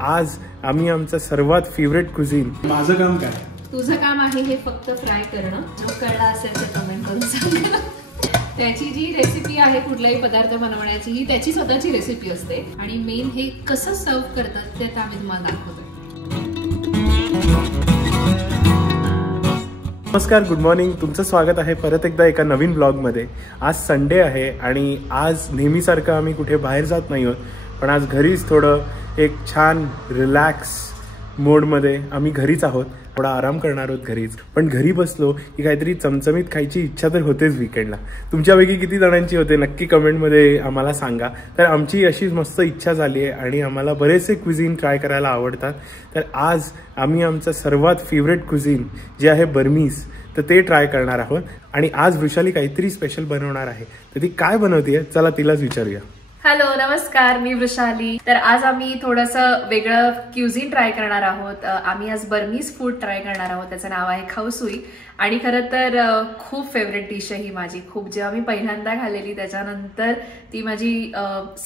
आज आम्ही आमचा सर्वात फेवरेट कुझिन, माझं काम काय, तुझं काम आहे हे फक्त फ्राय करणं. जो कळला असेल तर कमेंट करून सांगा. त्याची जी रेसिपी आहे कुठलाही पदार्थ बनवण्याची ही त्याची स्वतःची रेसिपी असते आणि मेन हे कसं सर्व करतात ते आता आम्ही तुम्हाला दाखवतोय. नमस्कार, गुड मॉर्निंग. तुमचं स्वागत आहे परत एकदा एका नवीन ब्लॉगमध्ये. आज संडे आहे आणि आज नेहमीसारखं आम्ही कुठे बाहेर जात नाही आहोत, पण आज घरीच थोडं एक छान रिलॅक्स मोडमध्ये आम्ही घरीच आहोत. थोडा आराम करणार आहोत घरीच. पण घरी बसलो की काहीतरी चमचमीत खायची इच्छा तर होतेच वीकेंडला. तुमच्यापैकी किती जणांची होते नक्की कमेंटमध्ये आम्हाला सांगा. तर आमची अशीच मस्त इच्छा झाली आहे आणि आम्हाला बरेचसे क्विझिन ट्राय करायला आवडतात. तर आज आम्ही आमचं सर्वात फेवरेट क्विझिन जे आहे बर्मीज, तर ते ट्राय करणार आहोत. आणि आज वृषाली काहीतरी स्पेशल बनवणार आहे. तर ती काय बनवतेय चला तिलाच विचारूया. हॅलो, नमस्कार, मी वृषाली. तर आज आम्ही थोडंसं वेगळं क्युझिन ट्राय करणार आहोत. आम्ही आज बर्मीज फूड ट्राय करणार आहोत. त्याचं नाव आहे खाऊसुई आणि खरं तर खूप फेवरेट डिश आहे ही माझी. खूप जेव्हा मी पहिल्यांदा खाल्लेली त्याच्यानंतर ती माझी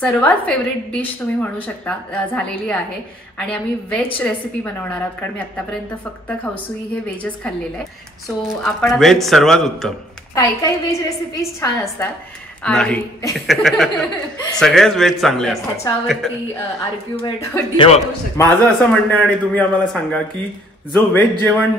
सर्वात फेवरेट डिश तुम्ही म्हणू शकता झालेली आहे. आणि आम्ही व्हेज रेसिपी बनवणार आहोत कारण मी आतापर्यंत फक्त खाऊसुई हे व्हेजच खाल्लेलं आहे. सो आपण व्हेज सर्वात उत्तम. काही व्हेज रेसिपीज छान असतात नाही सगळ्याच वेज चांगले असतात. त्याच्यावरती आर्ग्युमेंट माझं असं म्हणणं आहे आणि तुम्ही आम्हाला सांगा की जो व्हेज जेवण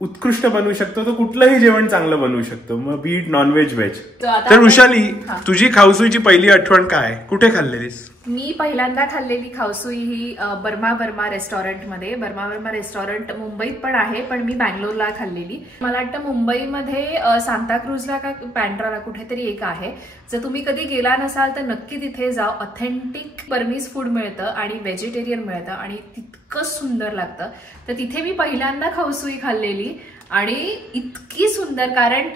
उत्कृष्ट बनवू शकतो तो कुठलंही जेवण चांगलं बनवू शकतो, मग बीट नॉनव्हेज व्हेज. तर वृषाली, तुझी खाऊसुईची पहिली आठवण काय, कुठे खाल्लेलीस? मी पहिल्यांदा खाल्लेली खाऊसुई ही बर्मा रेस्टॉरंटमध्ये. बर्मा रेस्टॉरंट मुंबईत पण आहे, पण मी बँगलोरला खाल्लेली. मला वाटतं मुंबईमध्ये सांताक्रूजला का पॅन्ड्राला कुठेतरी एक आहे. जर तुम्ही कधी गेला नसाल तर नक्की तिथे जा. ऑथेंटिक बर्मीज फूड मिळतं आणि व्हेजिटेरियन मिळतं आणि तितकं सुंदर लागतं. तर तिथे मी पहिल्यांदा खाऊसुई खाल्लेली आणि इतकी सुंदर, कारण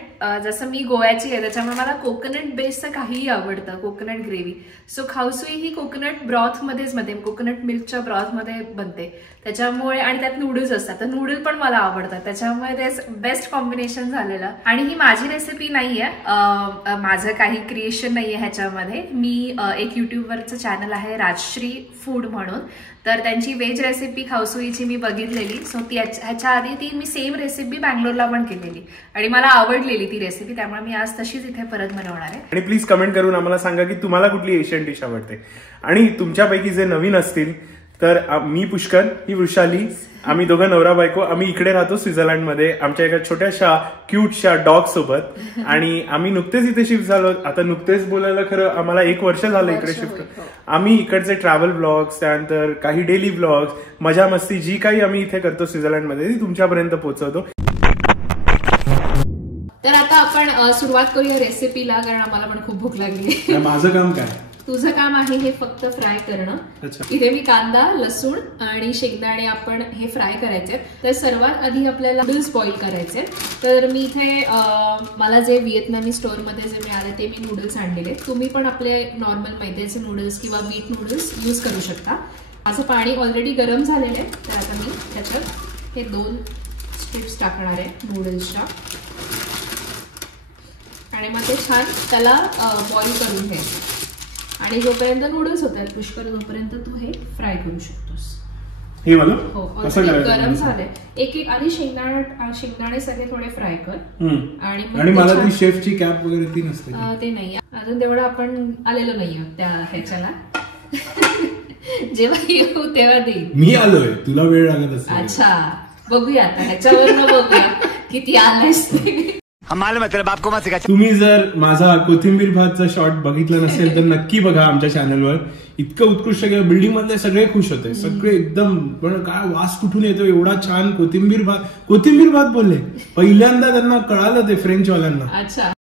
जसं मी गोव्याची आहे त्याच्यामुळे मला कोकोनट बेसचं काहीही आवडतं, कोकोनट ग्रेव्ही. सो खाऊसुई ही कोकोनट ब्रॉथमध्येच कोकोनट मिल्कच्या ब्रॉथमध्ये बनते त्याच्यामुळे, आणि त्यात नूडल्स असतात तर नूडल पण मला आवडतात. त्याच्यामुळे ते बेस्ट कॉम्बिनेशन झालेलं. आणि ही माझी रेसिपी नाहीये, माझं काही क्रिएशन नाहीये ह्याच्यामध्ये. मी एक युट्यूबवरचं चॅनल आहे राजश्री फूड म्हणून, तर त्यांची व्हेज रेसिपी खाऊसुईची मी बघितलेली. सो ती ह्याच्या आधी ती मी सेम रेसिपी बँगलोरला पण केलेली आणि मला आवडलेली ती रेसिपी, त्यामुळे मी आज तशीच इथे परत बनवणार आहे. आणि प्लीज कमेंट करून आम्हाला सांगा की तुम्हाला कुठली एशियन डिश आवडते. आणि तुमच्यापैकी जे नवीन असतील तर मी पुष्कर, ही वृषाली, आम्ही दोघं नवरा बायको. आम्ही इकडे राहतो स्वित्झर्लंडमध्ये आमच्या एका छोट्याशा क्यूटशा डॉग सोबत. आणि आम्ही नुकतेच इथे शिफ्ट झालो. आता नुकतेच बोलायला खरं आम्हाला 1 वर्ष झालं इकडे शिफ्ट. आम्ही इकडचे ट्रॅव्हल ब्लॉग्स, त्यानंतर काही डेली ब्लॉग्स, मजा मस्ती जी काही आम्ही इथे करतो स्वित्झर्लंडमध्ये ती तुमच्यापर्यंत पोहोचवतो. तर आता आपण सुरुवात करूया रेसिपीला, कारण आम्हाला पण खूप भूक लागली. माझं काम काय, तुझं काम आहे हे फक्त फ्राय करणं. इथे मी कांदा, लसूण आणि शेंगदाणे आपण हे फ्राय करायचे. तर सर्वात आधी आपल्याला नूडल्स बॉईल करायचे. तर मी इथे मला जे व्हिएतनामी स्टोअरमध्ये जे मिळाले ते मी नूडल्स आणलेले. तुम्ही पण आपले नॉर्मल मैद्याचे नूडल्स किंवा बीट नूडल्स यूज करू शकता. माझं पाणी ऑलरेडी गरम झालेलं आहे, तर आता मी त्याच्यात हे 2 स्ट्रिप्स टाकणार आहे नूडल्सच्या आणि मग ते छान त्याला बॉईल करून घ्यायचं. आणि जोपर्यंत नूडल्स होतात पुष्कर, जोपर्यंत तू हे फ्राय करू शकतोस. हे मला हो, गरम झालंय. एक आणि शेंगदाणे सगळे थोडे फ्राय कर. आणि मला ती शेफची कॅप वगैरे ती नसते, ते नाही अजून तेवढं आपण आलेलो नाहीये त्या ह्याच्याला. जेव्हा येऊ तेव्हा देईल. मी आलोय, तुला वेळ लागत असेल. अच्छा, बघूया आता ह्याच्यावर बघूया किती आलायस ते. तुम्ही जर माझा कोथिंबीर भातचा शॉर्ट बघितला नसेल तर नक्की बघा आमच्या चॅनलवर. इतकं उत्कृष्ट बिल्डिंग मधले सगळे खुश होते, सगळे एकदम. पण काय वास कुठून येतो, एवढा छान कोथिंबीर भात बोलले. पहिल्यांदा त्यांना कळालं ते फ्रेंच वाल्यांना. अच्छा,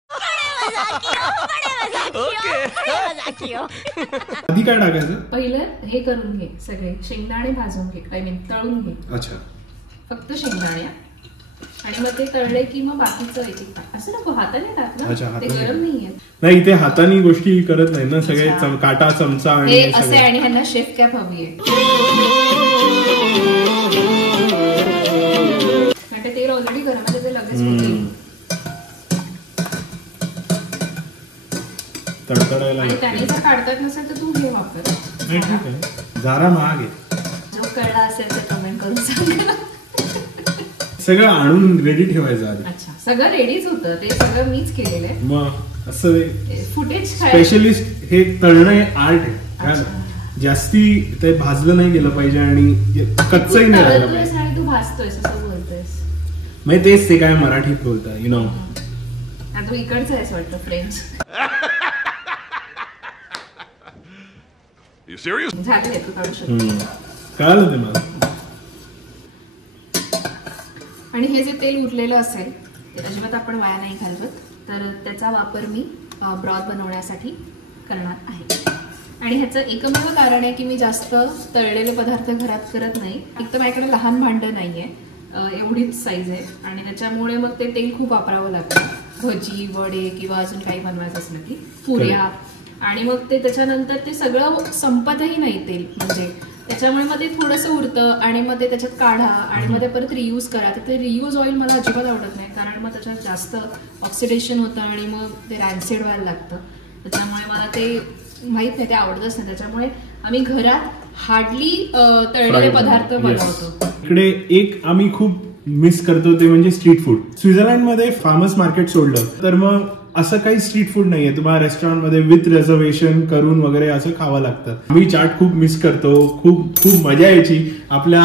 आधी काय टाकायचं, पहिलं हे करून घे, सगळे शेंगदाणे भाजून घे, तळून घे. अच्छा, फक्त शेंगदाणे. आणि मग ते तळले की मग बाकीचं असं नको हाताने टाक ना, ते गरम नाहीये. नाही, ते हाताने गोष्टी करत नाही ना, सगळे काटा चमचा आणि असे. आणि ह्यांना शेफ कॅप हवी आहे, कारण तेल ऑलरेडी गरम आहे, ते लगेच तडतडायला. आणि त्याने जर काढतात नसेल तर तू हे वापर. नाही, ठीक आहे, जरा महाग आहे. जो कळला असेल तर कमेंट करून सांगा. सगळं आणून रेडी ठेवायचं आधी. अच्छा, सगळं रेडीच होतं, ते सगळं मीच केलेलं आहे. मग असं फुटेज स्पेशलिस्ट हे तळणं हे आर्ट आहे. जास्ती ते भाजलं नाही गेलं पाहिजे आणि कच्चही नाही राहिलं पाहिजे. आणि तू भाजतोयस असं बोलतोयस, म्हणजे तेच ते काय मराठीत बोलतात, यु नो. तू इकडचं आहेस वाटतं, फ्रेंच. झाले तू काढू शकतो. कळालं ते मला. आणि हे जे तेल उरलेलं असेल ते अजिबात आपण वाया नाही घालवत, तर त्याचा वापर मी ब्रॉथ बनवण्यासाठी करणार आहे. आणि ह्याचं एकमेव कारण आहे की मी जास्त तळलेले पदार्थ घरात करत नाही. एक तर माझ्याकडे लहान भांडं नाही आहे, एवढीच साईज आहे, आणि त्याच्यामुळे मग ते तेल खूप वापरावं लागतं. भजी, वडे किंवा अजून काही बनवायचं असलं की पुऱ्या, आणि मग ते त्याच्यानंतर ते सगळं संपतही नाही तेल, म्हणजे त्याच्यामुळे मग ते थोडंसं उरतं आणि मग ते त्याच्यात काढा आणि मग ते परत रियूज करा. तर ते रियूज ऑइल मला अजिबात आवडत नाही, कारण मग त्याच्यात जास्त ऑक्सिडेशन होतं आणि मग ते रॅन्सेड व्हायला लागतं. त्याच्यामुळे मला ते माहित नाही, ते आवडतच नाही. त्याच्यामुळे आम्ही घरात हार्डली तळलेले पदार्थ बनवतो. इकडे एक आम्ही खूप मिस करतो ते म्हणजे स्ट्रीट फूड. स्वित्झर्लंडमध्ये फार्मर्स मार्केट सोडलं तर मग असं काही स्ट्रीट फूड नाहीये. तुम्हाला रेस्टॉरंटमध्ये विथ रिझर्वेशन करून वगैरे असं खावं लागतं. आम्ही चाट खूप मिस करतो. खूप खूप मजा यायची आपल्या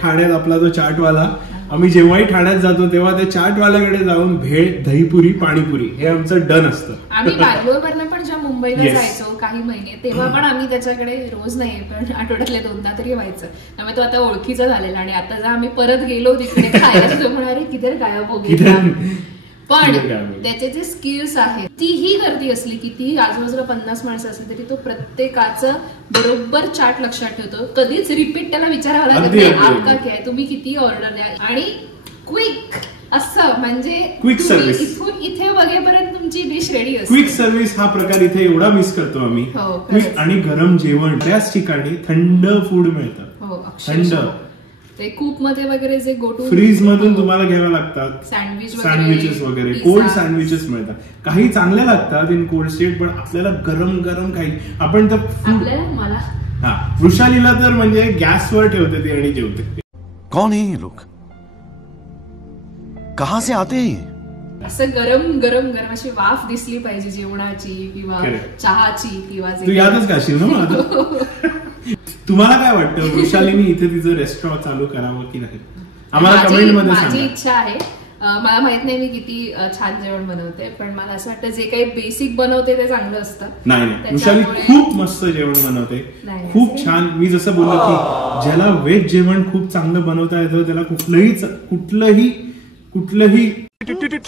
ठाण्यात. आपला जो चाटवाला, आम्ही जेव्हाही ठाण्यात जातो तेव्हा त्या चाटवाल्याकडे जाऊन भेळ, दहीपुरी, पाणीपुरी हे आमचं डन असतं. आम्ही बँगलोरवरनं पण जेव्हा मुंबईला जायचो काही महिने, तेव्हा पण आम्ही त्याच्याकडे रोज नाही पण आठवड्यातले 2दा तरी व्हायचं. त्यामुळे तो आता ओळखीचा झालेला. आणि आता जर आम्ही परत गेलो तिकडे खायला तर म्हणारे किती गायब हो गेला. पण त्याचे जे स्किल्स आहेत, तीही गर्दी असली, कितीही आजूबाजूला 50 माणसं असली तरी तो प्रत्येकाचं बरोबर चाट लक्षात ठेवतो. कधीच रिपीट त्याला विचारावं लागत नाही आपका क्या आहे, तुम्ही किती ऑर्डर द्या. आणि क्विक असं, म्हणजे क्विक सर्व्हिस, इथून इथे बघेपर्यंत तुमची डिश रेडी असते. क्विक सर्व्हिस हा प्रकार इथे एवढा मिस करतो आम्ही. क्विक आणि गरम जेवण. त्याच ठिकाणी थंड फूड मिळतं. थंड ते कूप मध्ये वगैरे जे गोटू फ्रीज मधून तुम्हाला घ्यावं लागतात. सँडविचेस वगैरे कोल्ड सँडविचेस मिळतात. काही चांगले लागतात इन कोल्ड स्टेट, पण आपल्याला गरम गरम काही. आपण तर मला वृषालीला तर म्हणजे गॅसवर ठेवते ती आणि जेवते. कौन है ये लोग, कहां से आते हैं? असं गरम गरम गरम अशी वाफ दिसली पाहिजे जेवणाची किंवा चहाची किंवा. तू यादच घाशील ना माझं. तुम्हाला काय वाटतं वृषालीने इथे तिचं रेस्टॉरंट चालू करावं की नाही? आम्हाला कमेंट मध्ये सांगा. माझी इच्छा आहे. मला माहित नाही मी किती छान जेवण बनवते, पण मला असं वाटतं जे काही बेसिक बनवते ते चांगलं असतं. नाही, वृषाली खूप मस्त जेवण बनवते, खूप छान. मी जसं बोललो की ज्याला व्हेज जेवण खूप चांगलं बनवता येतं त्याला कुठलंही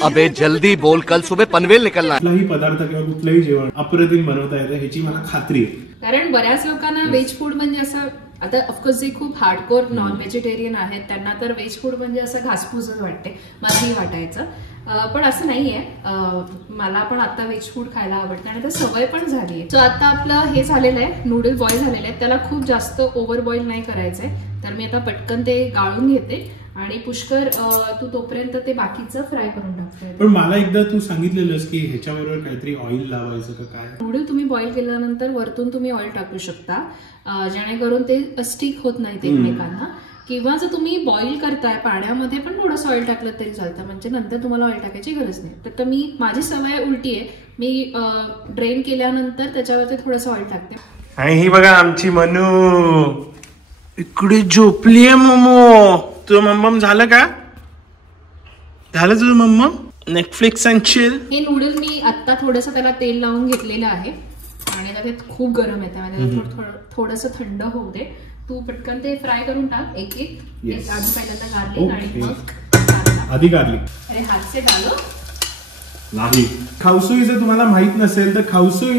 अबे जल्दी बोल, कल सुबह पनवेल निकलना. कुठलाही पदार्थ किंवा कुठलंही जेवण अप्रतिम बनवता येतं ह्याची मला खात्री आहे. कारण बऱ्याच लोकांना व्हेज फूड म्हणजे असं, आता ऑफकोर्स जे खूप हार्डकोर नॉन व्हेजिटेरियन आहेत त्यांना तर व्हेज फूड म्हणजे असं घासपूसच वाटते. मलाही वाटायचं, पण असं नाहीये. मला पण आता व्हेज फूड खायला आवडतं आणि आता सवय पण झाली आहे. सो आता आपलं हे झालेलं आहे, नूडल बॉईल झालेले आहेत. त्याला खूप जास्त ओव्हर बॉईल नाही करायचंय, तर मी आता पटकन ते गाळून घेते आणि पुष्कर तू तोपर्यंत ते बाकीचं फ्राय करून टाकते. पण मला एकदा तू सांगितलेलंस की ह्याच्याबरोबर काहीतरी ऑइल लावायचं का काय? नूडल तुम्ही बॉईल केल्यानंतर वरतून तुम्ही ऑइल टाकू शकता, जेणेकरून ते स्टिक होत नाही ते एकमेकांना. किंवा जर तुम्ही बॉईल करताय पाण्यामध्ये पण थोडंसं ऑइल टाकलं तरी चालतं, म्हणजे नंतर तुम्हाला ऑइल टाकायची गरज नाही. तर मी माझी सवय उलटी आहे, मी ड्रेन केल्यानंतर त्याच्यावरती थोडंसं ऑइल टाकते. आणि ही बघा आमची मनू इकडे झोपली आहे. मम्मो, तुझं मम्मम झालं का? झालं तुझं मम्मम? Netflix and chill. हे नूडल मी आता थोडंसं त्याला तेल लावून घेतलेलं आहे आणि त्यात खूप गरम आहे, त्यामध्ये थोडंसं थंड होऊ दे. तू पटकन ते फ्राय करून टाक एक एक. आधी पहिल्यांदा गार्लिक आणि मग आधी गार्लिक. अरे हात से डालो नाही. खाउसो जर तुम्हाला माहित नसेल तर खाउसो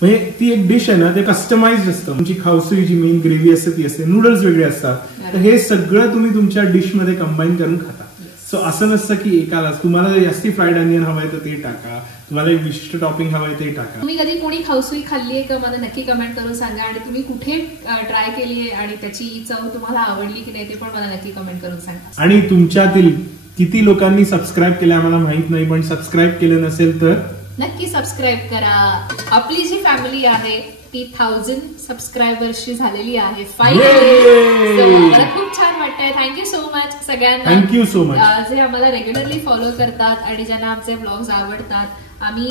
म्हणजे ती एक डिश आहे ना, ते कस्टमाइज्ड असतं. तुमची खाउसो जी मेन ग्रेव्ही असते ती असते, नूडल्स वेगळे असतात. तर हे सगळं तुम्ही तुमच्या डिश मध्ये कंबाईन करून खाता. सो असं नसतं की एकालाच. तुम्हाला जास्ती फ्राईड अनियन हवंय तर ते टाका, तुम्हाला एक विशिष्ट टॉपिंग हवंय ते टाका. तुम्ही कधी कोणी खाउसुई खाल्ली आहे का मला नक्की कमेंट करून सांगा. आणि तुम्ही कुठे ट्राय केली आहे आणि त्याची चव तुम्हाला आवडली की नाही ते पण मला नक्की कमेंट करून सांगा. आणि तुमच्यातील किती लोकांनी सबस्क्राईब केलं आम्हाला माहित नाही, पण सबस्क्राईब केलं नसेल तर नक्की सबस्क्राईब करा. आपली जी फॅमिली आहे ती 1000 सबस्क्रायबर्सची झालेली आहे फायनली. आहे. थँक्यू सो मच सगळ्यांना. थँक्यू सो मच जे आम्हाला रेग्युलरली फॉलो करतात आणि ज्यांना आमचे व्लॉग्स आवडतात. आम्ही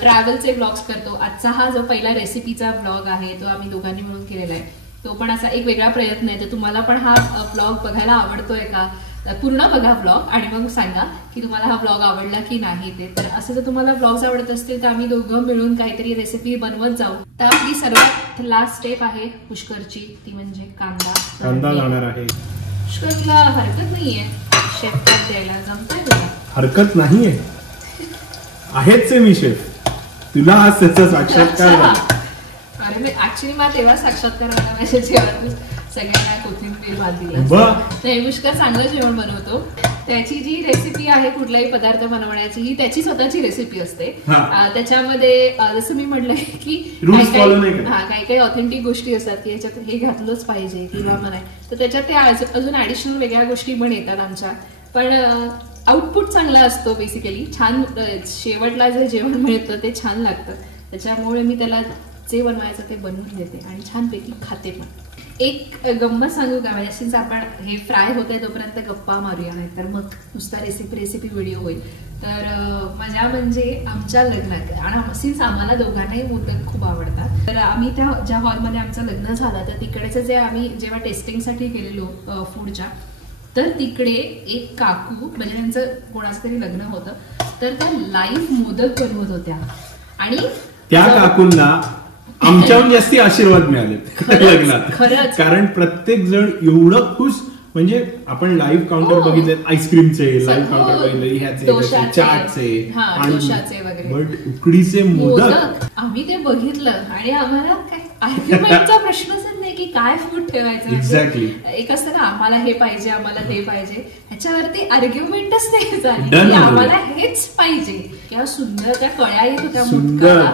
ट्रॅव्हलचे व्लॉग्स करतो. आजचा हा जो पहिला रेसिपीचा व्लॉग आहे तो आम्ही दोघांनी मिळून केलेला आहे. तो पण असा एक वेगळा प्रयत्न आहे. तर तुम्हाला पण हा व्लॉग बघायला आवडतोय का? पूर्ण बघा व्लॉग आणि मग सांगा की तुम्हाला हा व्लॉग आवडला की नाही ते. तर असं जर तुम्हाला व्लॉग्स आवडत असतील तर आम्ही दोघं मिळून काहीतरी रेसिपी बनवत जाऊ. तर आपली सर्वात लास्ट स्टेप आहे पुष्करची, ती म्हणजे कांदा जाणार आहे. पुष्कर तुला हरकत नाहीये शेफ द्यायला? जमतंय तुला? हरकत नाहीये, आहेच मी शेफ. तुला आज त्याचा साक्षात्कार. अरे मी ऍक्च्युली मला तेव्हा साक्षात्कार आला माझ्या जेवणातून. सगळ्यांना कोथिंबीर भात दिला. नाही, पुष्कर चांगलं जेवण बनवतो. त्याची जी रेसिपी आहे कुठलाही पदार्थ बनवण्याची ही त्याची स्वतःची रेसिपी असते. त्याच्यामध्ये जसं मी म्हटलंय की काही काही ऑथेंटिक गोष्टी असतात की याच्यात हे घातलंच पाहिजे किंवा नाही, तर त्याच्यात ते अजून ऍडिशनल वेगळ्या गोष्टी पण येतात आमच्या. पण आउटपुट चांगला असतो बेसिकली. छान शेवटला जे जेवण मिळतं ते छान लागतं. त्याच्यामुळे मी त्याला जे बनवायचं ते बनवून देते आणि छानपैकी खाते पण. एक गंमत सांगू का? म्हणजे आपण हे फ्राय होतंय तोपर्यंत गप्पा मारूया, नाही तर मग नुसता रेसिपी व्हिडिओ होईल. तर माझ्या म्हणजे आमच्या लग्नात आणि सिन्स आम्हाला दोघांनाही मोदक खूप आवडतात, तर आम्ही त्या ज्या हॉलमध्ये आमचं लग्न झालं तर तिकडेच जे आम्ही जेव्हा टेस्टिंगसाठी गेलेलो फूडच्या, तर तिकडे एक काकू म्हणजे त्यांचं कोणाचं तरी लग्न होतं, तर त्या लाईव्ह मोदक बनवत होत्या. आणि त्या काकूंना आमच्याहून जास्ती आशीर्वाद मिळाले लग्नात. खरंच, कारण प्रत्येक जण एवढं खुश. म्हणजे आपण लाईव्ह काउंटर बघितले, आईस्क्रीमचे लाईव्ह काउंटर बघितले, ह्याचे चाटचे आणि बट उकडीचे मोदक आम्ही ते बघितलं आणि आम्हाला काय आर्ग्युमेंटचा प्रश्नच नाही की काय फूड ठेवायचं. एक्झॅक्टली. एक असतं ना, आम्हाला हे पाहिजे, आम्हाला ते पाहिजे, ह्याच्यावरती आर्ग्युमेंटच नाही झाली की आम्हाला हेच पाहिजे. त्या सुंदर त्या कळ्या येत होत्या मोदकाला.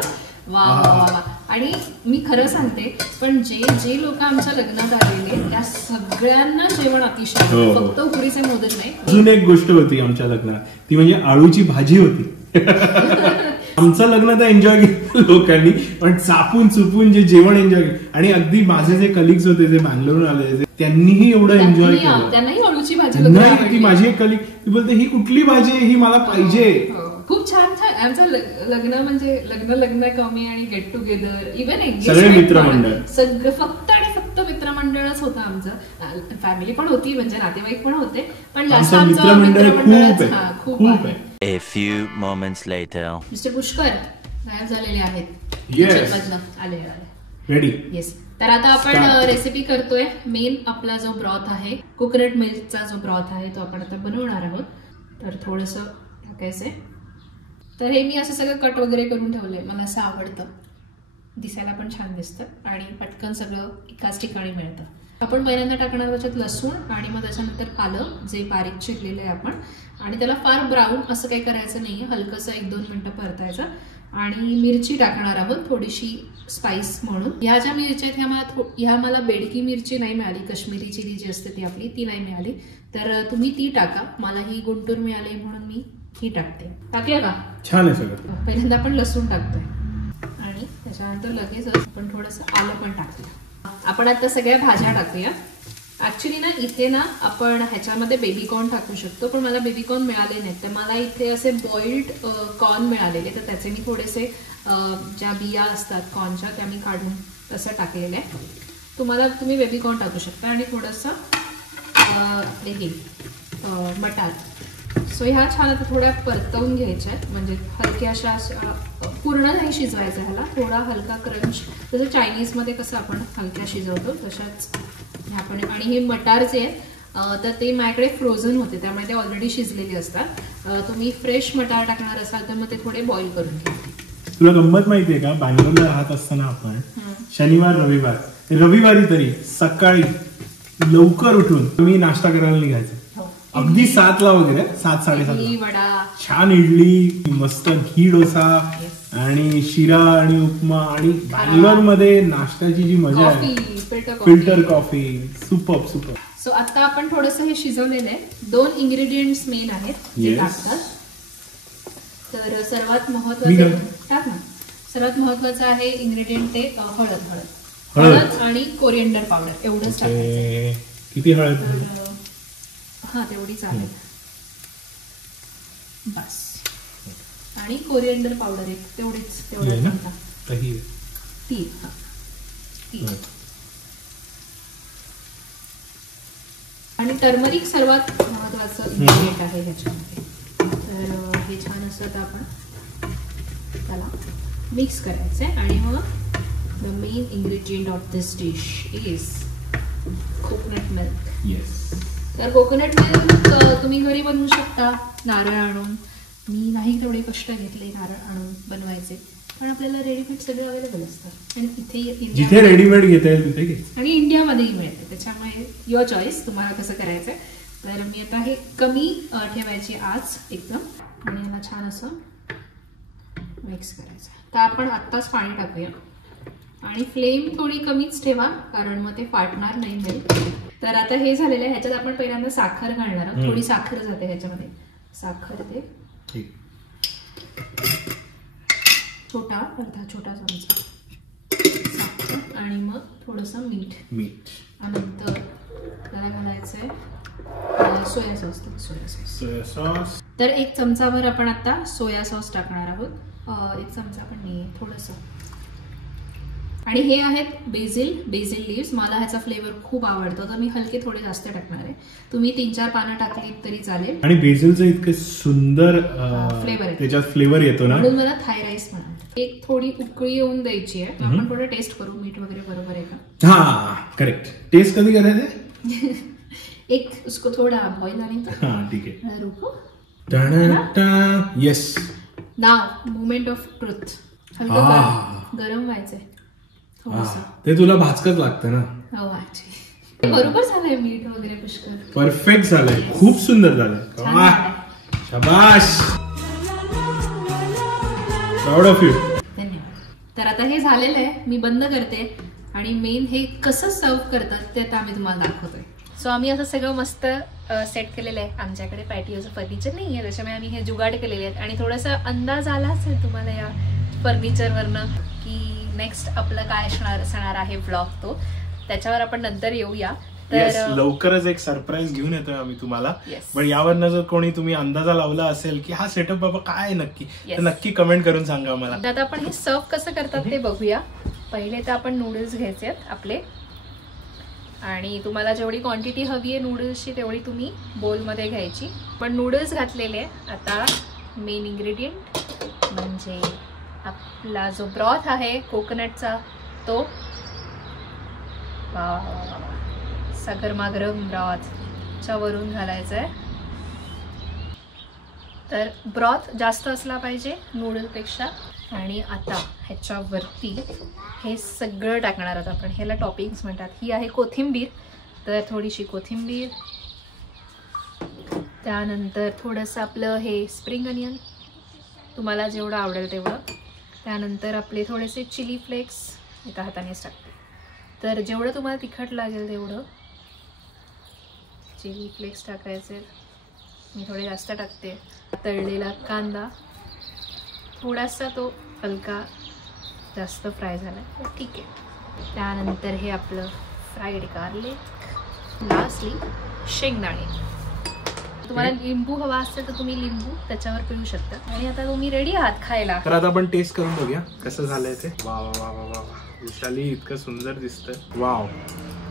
वा वा वा. आणि मी खरं सांगते, पण जे लोक आमच्या लग्नात आलेले त्या सगळ्यांना जेवण अतिशय, फक्त उकडीचे मोदक नाही. अजून एक गोष्ट होती आमच्या लग्नात, ती म्हणजे आळूची भाजी होती. आमचं लग्न तर एन्जॉय केलं लोकांनी, पण चापून चुपून जे जेवण एन्जॉय केलं. आणि अगदी माझे जे कलिग्स होते जे बँगलोरून आले त्यांनीही एवढं एन्जॉय केलं. त्यांनाही आळूची भाजी नाही, ती माझी एक कलिग ती बोलते ही कुठली भाजी आहे, ही मला पाहिजे. खूप छान छान. आमचं लग्न म्हणजे लग्न कमी आणि गेट टुगेदर, इव्हन सगळे मित्रमंडळ, सगळं फक्त आणि फक्त मित्रमंडळच होतं आमचं. फॅमिली पण होती, म्हणजे नातेवाईक पण होते, पण जास्त आमचं मित्रमंडळ खूप आहे. A few moments later. Mister Pushkar गायब झालेले आहेत. येस, आले रेडी. येस. तर आता आपण रेसिपी करतोय. मेन आपला जो ब्रॉथ आहे, कोकोनट मिल्कचा जो ब्रॉथ आहे तो आपण आता बनवणार आहोत. तर थोडंसं टाकायचंय. तर हे मी असं सगळं कट वगैरे करून ठेवलंय. मला असं आवडतं, दिसायला पण छान दिसतं आणि पटकन सगळं एकाच ठिकाणी मिळतं. आपण पहिल्यांदा टाकणार त्याच्यात लसूण आणि मग त्याच्यानंतर आलं जे बारीक चिरलेलं आहे आपण. आणि त्याला फार ब्राऊन असं काही करायचं नाही, हलकंसं 1-2 मिनिटं परतायचं. आणि मिरची टाकणार आहोत थोडीशी स्पाइस म्हणून. ह्या ज्या मिरच्या आहेत ह्या मला बेडकी मिरची नाही मिळाली, काश्मीरी चिली जी असते ती आपली, ती नाही मिळाली, तर तुम्ही ती टाका. मला ही गुंटूर मिळाली म्हणून मी ही टाकते. टाकूया का? छान आहे सगळं. पहिल्यांदा आपण लसूण टाकतोय आणि त्याच्यानंतर लगेच आपण थोडंसं आलं पण टाकूया. आपण आता सगळ्या भाज्या टाकूया. ऍक्च्युली ना इथे ना आपण ह्याच्यामध्ये बेबीकॉर्न टाकू शकतो, पण मला बेबीकॉर्न मिळाले नाहीत, तर मला इथे असे बॉइल्ड कॉर्न मिळालेले, तर त्याचे मी थोडेसे ज्या बिया असतात कॉर्नच्या त्या मी काढून तसं टाकलेलं आहे. तुम्ही बेबीकॉर्न टाकू शकता आणि थोडंसं हे मटार. सो ह्या छान आता थोड्या परतवून घ्यायच्या आहेत, म्हणजे हलक्या अशा पूर्ण नाही शिजवायचं, ह्याला थोडा हलका क्रंच, जसं चायनीजमध्ये कसं आपण हलक्या शिजवतो तशाच ह्या पण. आणि हे मटार जे आहेत तर ते माझ्याकडे फ्रोझन होते, त्यामुळे ते ऑलरेडी शिजलेले असतात. तुम्ही फ्रेश मटार टाकणार असाल तर मग ते थोडे बॉईल करून घ्या. तुला गंमत माहितीये का, बँगलोरला राहत असताना आपण शनिवार रविवारी तरी सकाळी लवकर उठून मी नाश्ता करायला निघायचो. अगदी 7ला वगैरे, 7-7:30 छान इडली, मस्त घी डोसा आणि शिरा आणि उपमा. आणि बँगलोर मध्ये नाश्त्याची जी मजा आहे, फिल्टर कॉफी, सुपर. सो आता आपण थोडंसं हे शिजवलेलं आहे. 2 इंग्रेडियंट्स मेन आहेत जे टाकतात. तर सर्वात महत्वाचं आहे इंग्रेडियंट ते हळद आणि कोरिएंडर पावडर. एवढंच टाकायचं. किती हळद? हा तेवढी चालेल बस. आणि कोरिएंडर पावडर एक तेवढा चमचा. ती आणि टर्मरिक सर्वात महत्वाचं इन्ग्रेडियंट आहे ह्याच्यामध्ये. तर हे छान असं तर आपण त्याला मिक्स करायचं आहे. आणि मग the main ingredient of this dish is coconut milk. तर कोकोनट मिल्क तुम्ही घरी बनवू शकता नारळ आणून. मी नाही तेवढे कष्ट घेतले नारळ आणून बनवायचे, पण आपल्याला रेडीमेड सगळं अवेलेबल असतं. आणि इथे जिथे रेडीमेड घेता येईल तिथे घे. आणि इंडियामध्येही मिळते, त्याच्यामुळे युअर चॉईस तुम्हाला कसं करायचं आहे. तर मी आता हे कमी ठेवायची आज एकदम आणि याला छान असं मिक्स करायचं. तर आपण आत्ताच पाणी टाकूया आणि फ्लेम थोडी कमीच ठेवा, कारण मग ते फाटणार नाही मिल्क. तर आता हे झालेलं आहे. ह्याच्यात आपण पहिल्यांदा साखर घालणार आहोत. थोडी साखर जाते ह्याच्यामध्ये. साखर ते अर्धा छोटा चमचा आणि मग थोडंसं मीठ. नंतर त्याला घालायचंय सोया सॉस. तर 1 चमचाभर आपण आता सोया सॉस टाकणार आहोत. 1 चमचा पण नाही, थोडंसं. आणि हे आहेत बेसिल लिव्स. मला ह्याचा फ्लेवर खूप आवडतो, तर मी हलके थोडे जास्त टाकणार आहे. तुम्ही 3-4 पानं टाकली तरी चालेल. आणि बेसिलचं इतकं सुंदर फ्लेवर त्याच्यात फ्लेवर येतो ना, म्हणून मला थाय राईस म्हणतात. एक थोडी उकळी येऊन द्यायची आहे. आपण थोडं टेस्ट करू मीठ वगैरे बरोबर आहे का. हा करेक्ट. टेस्ट कधी करायचं. एक उसको थोडा बॉईल आने हाँ ठीक है. रुको. Yes. Now moment of truth. हलकं गरम व्हायचंय थोडंसं. ते तुला भाजकच लागतं ना. हो ऍक्च्युली बरोबर झालंय मीठ वगैरे पुष्कळ. परफेक्ट झालंय. खूप सुंदर झालंय. शाबाश. Proud of you. धन्यवाद. तर आता हे झालेलं आहे. मी बंद करते आणि मेन हे कसं सर्व करतात ते आता आम्ही तुम्हाला दाखवतोय. सो आम्ही असं सगळं मस्त सेट केलेलं आहे. आमच्याकडे पॅटिओचं फर्निचर नाही आहे, त्याच्यामुळे आम्ही हे जुगाड केलेले आहेत. आणि थोडासा अंदाज आला असेल तुम्हाला या फर्निचरवरनं की नेक्स्ट आपलं काय असणार आहे ब्लॉग. तो त्याच्यावर आपण नंतर येऊया. तर लवकरच एक सरप्राईज घेऊन येतोय आम्ही तुम्हाला. पण यावरनं जर कोणी तुम्ही अंदाजा लावला असेल की हा सेटअप बाबा काय नक्की, तर नक्की कमेंट करून सांगा मला. आता आपण हे सर्व कसं करतात ते बघूया. पहिले तर आपण नूडल्स घ्यायचे आहेत आपले. आणि तुम्हाला जेवढी क्वांटिटी हवी आहे नूडल्सची तेवढी तुम्ही बोलमध्ये घ्यायची. पण नूडल्स घातलेले. आता मेन इन्ग्रेडियंट म्हणजे आपला जो ब्रॉथ आहे कोकोनटचा, तो गरमागरम ब्रॉथच्या वरून घालायचा आहे. तर ब्रॉथ जास्त असला पाहिजे नूडलपेक्षा. आणि आता ह्याच्यावरती हे सगळं टाकणार आहोत आपण. ह्याला टॉपिंग्स म्हणतात. ही आहे कोथिंबीर, तर थोडीशी कोथिंबीर. त्यानंतर थोडंसं आपलं हे स्प्रिंग अनियन, तुम्हाला जेवढं आवडेल तेवढं. त्यानंतर आपले थोडेसे चिली फ्लेक्स एका हातानेच टाकते. तर जेवढं तुम्हाला तिखट लागेल तेवढं चिली फ्लेक्स टाकायचे. मी थोडे जास्त टाकते. तळलेला कांदा थोडासा, तो हलका जास्त फ्राय झाला आहे, ठीक आहे. त्यानंतर हे आपलं फ्राईड गार्लिक. लास्टली शेंगदाणे. तुम्हाला लिंबू हवा असेल तर तुम्ही लिंबू त्याच्यावर पिळू शकता. आणि आता तुम्ही रेडी आहात खायला. तर आता आपण टेस्ट करून बघूया कसं झालंय ते. वा वा वा वा वा. विशाली इतकं सुंदर दिसतंय. वाव,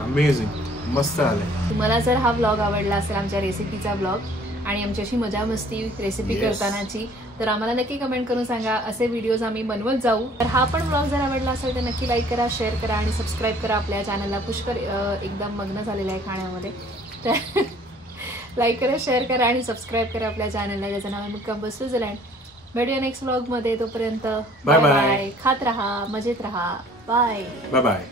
अमेझिंग, मस्त आलंय. तुम्हाला जर हा व्लॉग आवडला असेल, आमच्या रेसिपीचा व्लॉग आणि आमच्याशी मजा मस्ती रेसिपी करतानाची, तर आम्हाला नक्की कमेंट करून सांगा. असे व्हिडिओज आम्ही बनवत जाऊ. तर हा पण व्लॉग जर आवडला असेल तर नक्की लाईक करा, शेअर करा आणि सबस्क्राईब करा. आपल्या चॅनलला पुष्कर एकदम मग्न झालेलं आहे खाण्यामध्ये. तर लाईक करा, शेअर करा आणि सबस्क्राईब करा आपल्या चॅनलला, ज्याचं नाव आहे मुक्काम स्वित्झर्लंड. भेटूया नेक्स्ट व्लॉगमध्ये. तोपर्यंत बाय बाय. खात राहा, मजेत राहा. Bye bye bye.